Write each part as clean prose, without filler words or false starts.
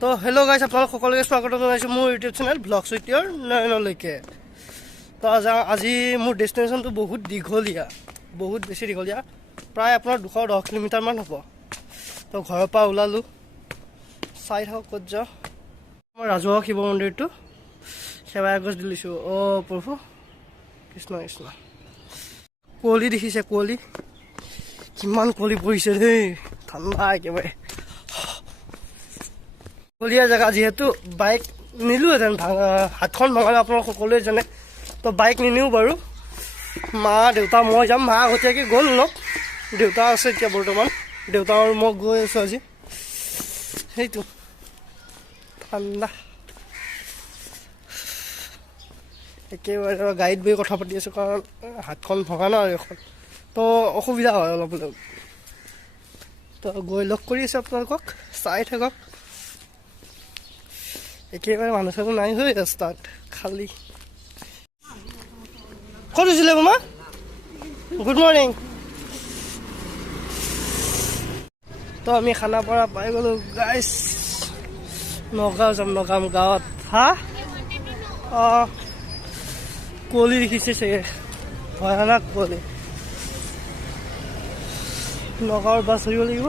তো হেল্ল' গাইছ, আপোনালোক সকলোকে স্বাগত জনাইছোঁ মোৰ YouTube channel vlogs with your নয়নলৈকে। তো আজি মোৰ ডেষ্টিনেশ্যনটো বহুত দীঘলীয়া, বহুত বেছি দীঘলীয়া, প্ৰায় আপোনাৰ 210 কিলোমিটাৰমান হ'ব। তো ঘৰৰ পৰা ওলালোঁ, চাই থাকক ক'ত যাওঁ। মই ৰাজহুৱা শিৱ মন্দিৰটো সেৱা এগছ দিছোঁ। অ' প্ৰভু কৃষ্ণ কৃষ্ণ। কুঁৱলী দেখিছে, কুঁৱলী কিমান কুঁৱলী পৰিছে দেই, ঠাণ্ডা একেবাৰে। কুঁৱলীয়া জেগা যিহেতু বাইক নিলোহেঁতেন, হাতখন ভঙালে আপোনালোক সকলোৱে জানে। তো বাইক নিনিওঁ বাৰু, মা দেউতা মই যাম। মা আগতীয়াকৈ গ'ল অলপ, দেউতা আছে এতিয়া বৰ্তমান। দেউতা আৰু মই গৈ আছোঁ আজি। সেইটো ঠাণ্ডা একেবাৰে গাড়ীত বহি কথা পাতি আছোঁ, কাৰণ হাতখন ভঙা ন এখন, তো অসুবিধা হয় অলপ অলপ। তো গৈ লগ কৰি আছোঁ আপোনালোকক, চাই থাকক। একেবাৰে মানুহ চানুহ নাই হৈ ৰাস্তাত, খালী। ক'ত হৈছিলে বোমা? Good morning. তো আমি খানাপাৰা পাই গ'লোঁ গাইছ। নগাঁও যাম, নগাঁও গাঁৱত। হা অঁ, কুঁৱলী দেখিছে চাগে, ভয়ানক কুঁৱলী। নগাঁৱৰ বাছ ধৰিব লাগিব।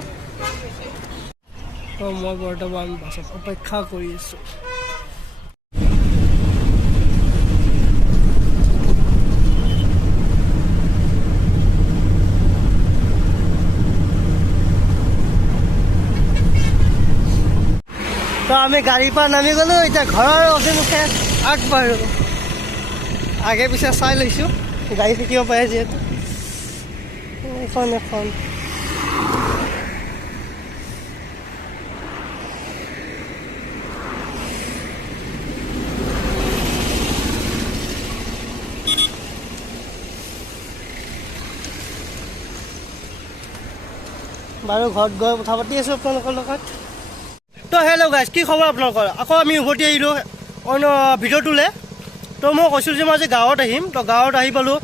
তো মই বৰ্তমান বাছত অপেক্ষা কৰি আছোঁ। তো আমি গাড়ীৰ পৰা নামি গ'লোঁ, এতিয়া ঘৰৰ অভিমুখে আগবাঢ়ো। আগে পিছে চাই লৈছোঁ, গাড়ী থাকিব পাৰে যিহেতু। এখন এখন বাৰু ঘৰত গৈ কথা পাতি আছোঁ আপোনালোকৰ লগত। তো হেল্ল' গাইছ, কি খবৰ আপোনালোকৰ? আকৌ আমি উভতি আহিলোঁ অন্য ভিডিঅ'টোলৈ। তো মই কৈছিলোঁ যে মই আজি গাঁৱত আহিম, তো গাঁৱত আহি পালোঁ।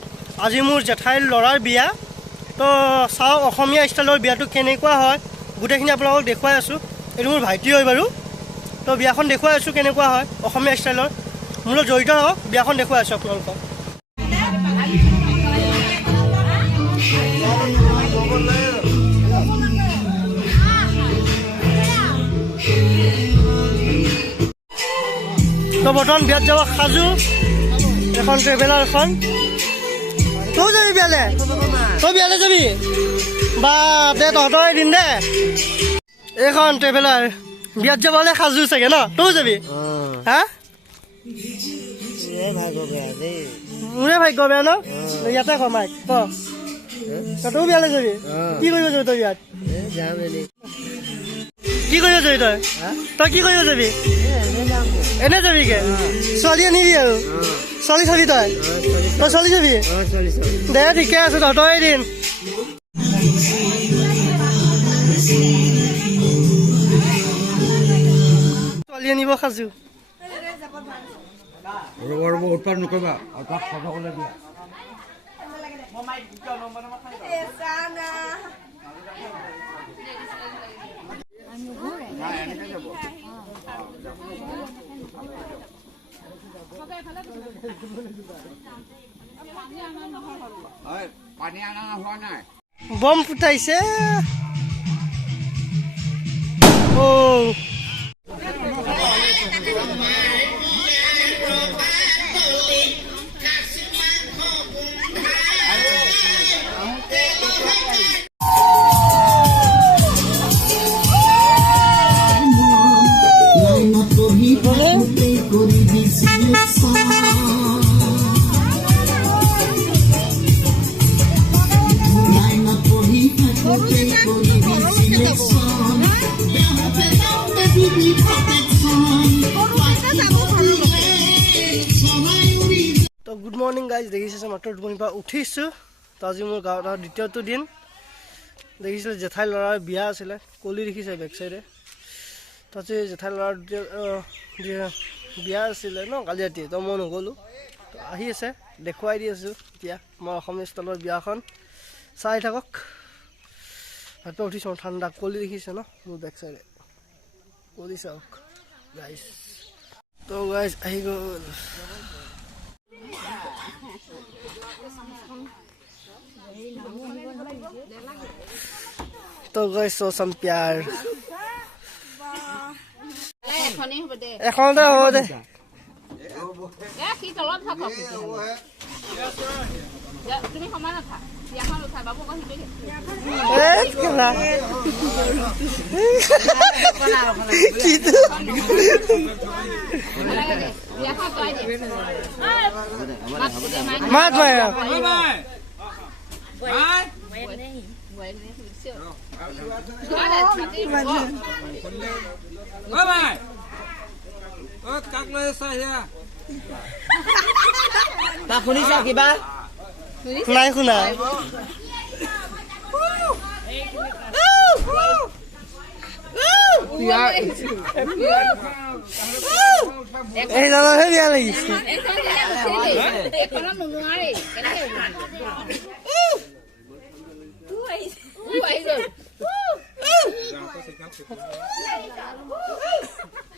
আজি মোৰ জেঠাইৰ ল'ৰাৰ বিয়া। তো চাওঁ অসমীয়া ষ্টাইলৰ বিয়াটো কেনেকুৱা হয়, গোটেইখিনি আপোনালোকক দেখুৱাই আছোঁ। এইটো মোৰ ভাইটি হয় বাৰু। তো বিয়াখন দেখুৱাই আছোঁ কেনেকুৱা হয় অসমীয়া ষ্টাইলৰ, মোৰ লগত জড়িত হওক, বিয়াখন দেখুৱাই আছোঁ আপোনালোকক। তো বৰ্তমান বিয়াত যাব সাজু, এখন ট্ৰেভেলাৰ এখন। তই যাবি বিয়ালে? তই বিয়ালৈ যাবি? বা দে তহঁতৰে দিন দে। এইখন ট্ৰেভেলাৰ, বিয়াত যাবলৈ সাজু চাগে ন? তই যাবি? হা মোৰে ভাগ্য বেয়া ন? ইয়াতে কমাই ক তইও বিয়ালৈ যাবি? কি কৰিব যাবি তই বিয়াত? কি কৰিব যাবি তই? তই কি কৰিব যাবি? এনে যাবিগে? ছোৱালী আনিবি আৰু? ছোৱালী চাবি তই? তই ছোৱালী চাবি? দে ঠিকে আছে, তহঁতৰে দিন। ছোৱালী আনিব সাজু। উৎপাদ নকৰিবা, পানী অনা হোৱা নাই। বম ফুটাইছে। অ তো গুড মৰ্ণিং গাইজ, দেখিছে মাত্ৰ টোপনিৰ পৰা উঠিছোঁ। তো আজি মোৰ গাঁৱত দ্বিতীয়টো দিন। দেখিছিলে জেঠাই ল'ৰাৰ বিয়া আছিলে, কলি দেখিছে বেক চাইডে। তো আজি জেঠাই ল'ৰাৰ বিয়া আছিলে ন কালি ৰাতি, তো মই নগ'লোঁ। তো আহি আছে, দেখুৱাই দি আছোঁ এতিয়া মই অসমীয়া ষ্টাইলৰ বিয়াখন। চাই থাকক। ৰাতিপুৱা উঠিছোঁ, ঠাণ্ডা কুঁৱলী দেখিছে ন মোৰ বেক চাইডে, কুঁৱলী চাওক। গাইছ তো গাইছ আহি গ'ল তো গাইছ সম প্যাৰ এখনতে হ'ব দে তুমি সমান উঠা বিয়াখন উঠা বাবু আকৌ শিকাই মাত মাৰা কাক লৈ আছা সেয়া তা শুনিছা কিবা নাই শুনা এই জানাহে বিয়া লাগিছে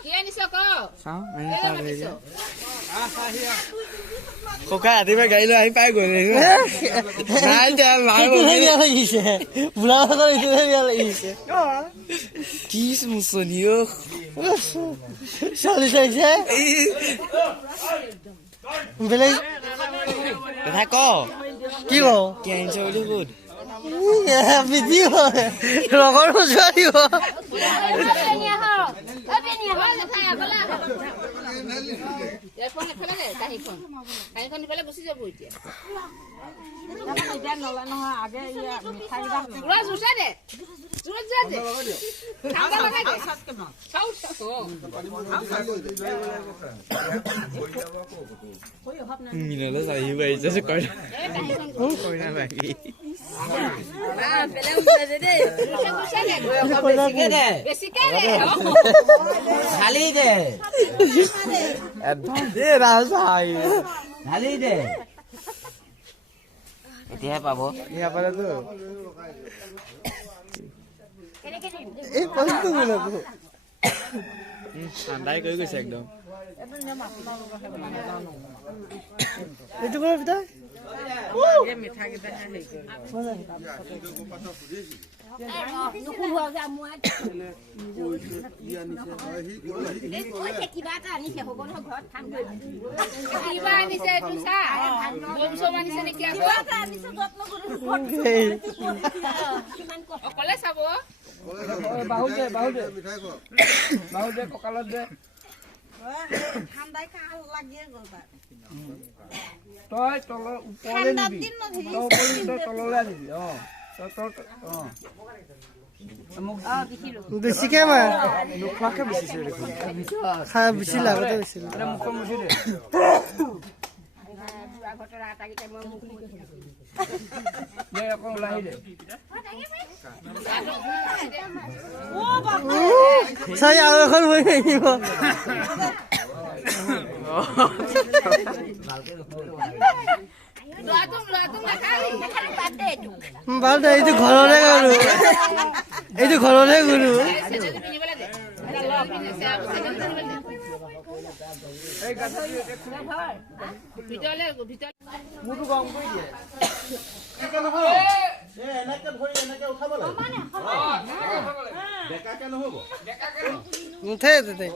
কি আনিছ ক ককা ৰাতিপুৱা গাড়ী লৈ আহি পাই গ'ল নাই দিয়া বিয়া লাগিছে বুঢ়া ভাগৰ এইটোহে বিয়া লাগিছে কি মুচনি ছোৱালী চাইছে বেলেগ কথা ক কি কওঁ কি আনিছ বুলি সোধ বিধি হয় লগৰ বুজোৱা দিব গুচি যাব এতিয়া মিনলৈ চাহি পাৰিছে কইনা লাগি খালি দে খালি দে এতিয়াহে পাব এই পইচাটো ওলাব ঠাণ্ডাই কৰি গৈছে একদম এইটো কৰা পিতা কিবা এটা আনিছে হ'ব নহয় ঘৰত খাম কিবা আনিছে এইটো চা বমচম আনিছে নেকি অকলে চাব বাহুদে কঁকালত দে তই তলৰ ওপৰলৈ নিবি তই তললৈ আনিবি বেছিকে মাৰ নোখোৱাকে বেচিছে দেখোন খাই বেছি লাগতে বেছি মুখত মুঠি দে অকণ ওলাই দে চাই আৰু এখন হৈ থাকিব বাদ দে এইটো ঘৰতে গলো এইটো ঘৰতে গলো মোৰটো গৰম কৰি দিয়ে নুঠে তাতে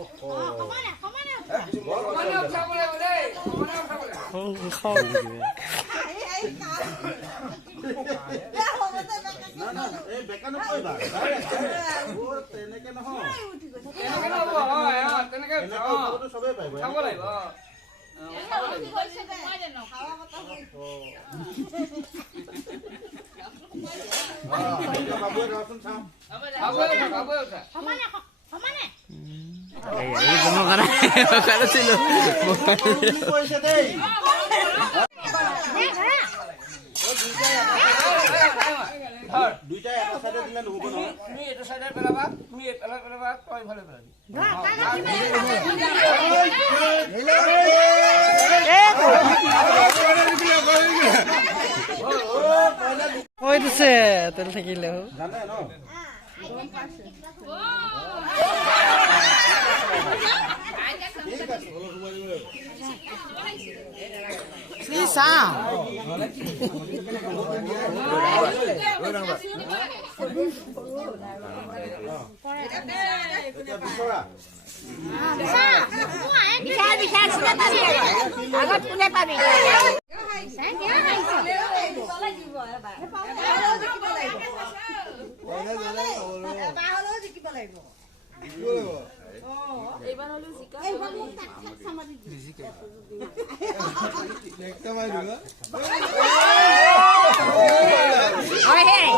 দুইটা এটা সাইডে দিলে নহব নহয় তুমি এটা সাইডে পেলাবা তুমি পেলাবা তই ভালে পেলাবি কৈ দিছে তেল থাকিলেও জানে ন চাওঁ আগত কোনে পাবি হয় হে